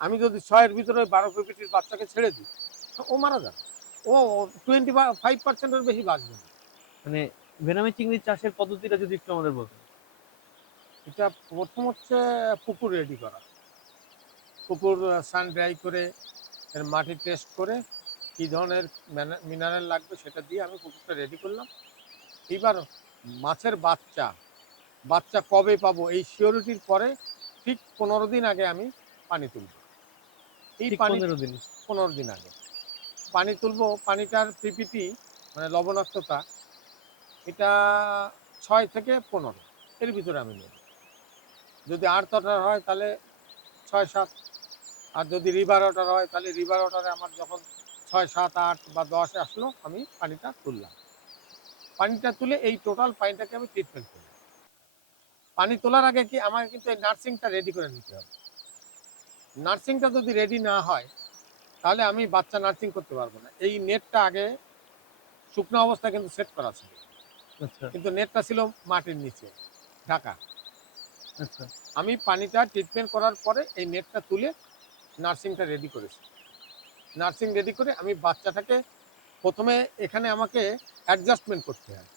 আমি যদি 6-এর ভিতরে 12 পিপিটির বাচ্চাকে ছেড়ে দিই, ও মারা যাবে। ও 25% এর বেশি বাঁচবে না। মানে ভেনামি চিংড়ি চাষের পদ্ধতিটা যদি একটু আমাদের বলতেন। এটা প্রথম হচ্ছে পুকুর রেডি করা। পুকুর সান ড্রাই করে এর মাটি টেস্ট করে কী ধরনের মিনারেল লাগবে সেটা দিয়ে আমি পুকুরটা রেডি করলাম। এইবার মাছের বাচ্চা বাচ্চা কবে পাবো এই সিওরিটির পরে ঠিক 15 দিন আগে আমি পানি তুলব। এই ঠিক পানি 15 দিন। 15 দিন আগে পানি তুলব। পানিটার পিপিটি মানে লবণাক্ততা এটা 6 থেকে 15 এর ভিতরে আমি নেব। যদি আর্থ ওয়াটার হয় তাহলে 6-7, আর যদি রিভার ওয়াটার হয় তাহলে রিভার ওয়াটারে আমার যখন 6-7-8 বা 10 আসলো আমি পানিটা তুললাম। পানিটা তুলে এই টোটাল পানিটাকে আমি ট্রিটমেন্ট করলাম। পানি তোলার আগে কি আমাকে কিন্তু এই নার্সিংটা রেডি করে নিতে হবে। নার্সিংটা যদি রেডি না হয় তাহলে আমি বাচ্চা নার্সিং করতে পারবো না। এই নেটটা আগে শুকনো অবস্থায় কিন্তু সেট করা ছিল, আচ্ছা কিন্তু নেটটা ছিল মাটির নিচে ঢাকা। আচ্ছা। আমি পানিটা ট্রিটমেন্ট করার পরে এই নেটটা তুলে নার্সিংটা রেডি করেছি। নার্সিং রেডি করে আমি বাচ্চাটাকে প্রথমে এখানে আমাকে অ্যাডজাস্টমেন্ট করতে হয়।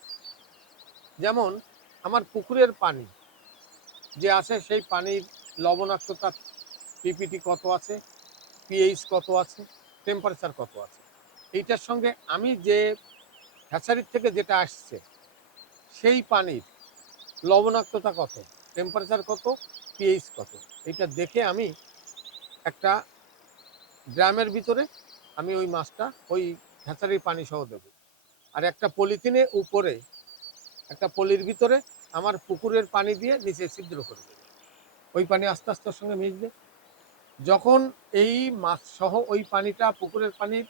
যেমন আমার পুকুরের পানি যে আছে সেই পানির লবণাক্ততা পিপিটি কত আছে, পিএইচ কত আছে, টেম্পারেচার কত আছে, এইটার সঙ্গে আমি যে হ্যাচারির থেকে যেটা আসছে সেই পানির লবণাক্ততা কত, টেম্পারেচার কত, পিএইচ কত, এইটা দেখে আমি একটা ড্রামের ভিতরে আমি ওই মাছটা ওই হ্যাচারির পানি সহ দেবো। আর একটা পলিথিনে উপরে একটা পলির ভিতরে আমার পুকুরের পানি দিয়ে নিচে ছিদ্র করে দেবো। ওই পানি আস্তে আস্তে ওর সঙ্গে মিশবে। যখন এই মাছ সহ ওই পানিটা পুকুরের পানির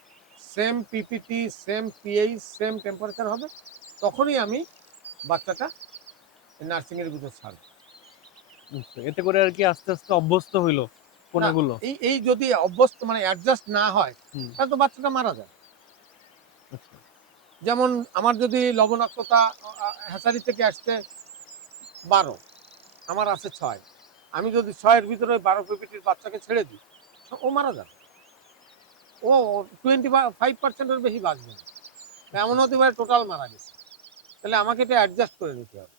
same PPT, same pH, same temperature হবে, তখনই আমি বাচ্চাটা নার্সিংয়ের ভিতর ছাড়বো। আচ্ছা, এতে করে আর কি আস্তে আস্তে অভ্যস্ত হইলো না, পোনাগুলো। এই এই যদি অভ্যস্ত মানে অ্যাডজাস্ট না হয় হুম। তাহলে তো বাচ্চাটা মারা যায়। আচ্ছা যেমন আমার যদি লবণাক্ততা হ্যাচারি থেকে আসছে 12, আমার আছে 6, আমি যদি 6-এর ভিতরে 12 পিপিটির বাচ্চাকে ছেড়ে দিই, ও মারা যাবে। ও 25% এর বেশি বাঁচবে না। আচ্ছা। এমন হতে পারে টোটাল মারা গেছে। তাহলে আমাকে এটা অ্যাডজাস্ট করে নিতে হবে।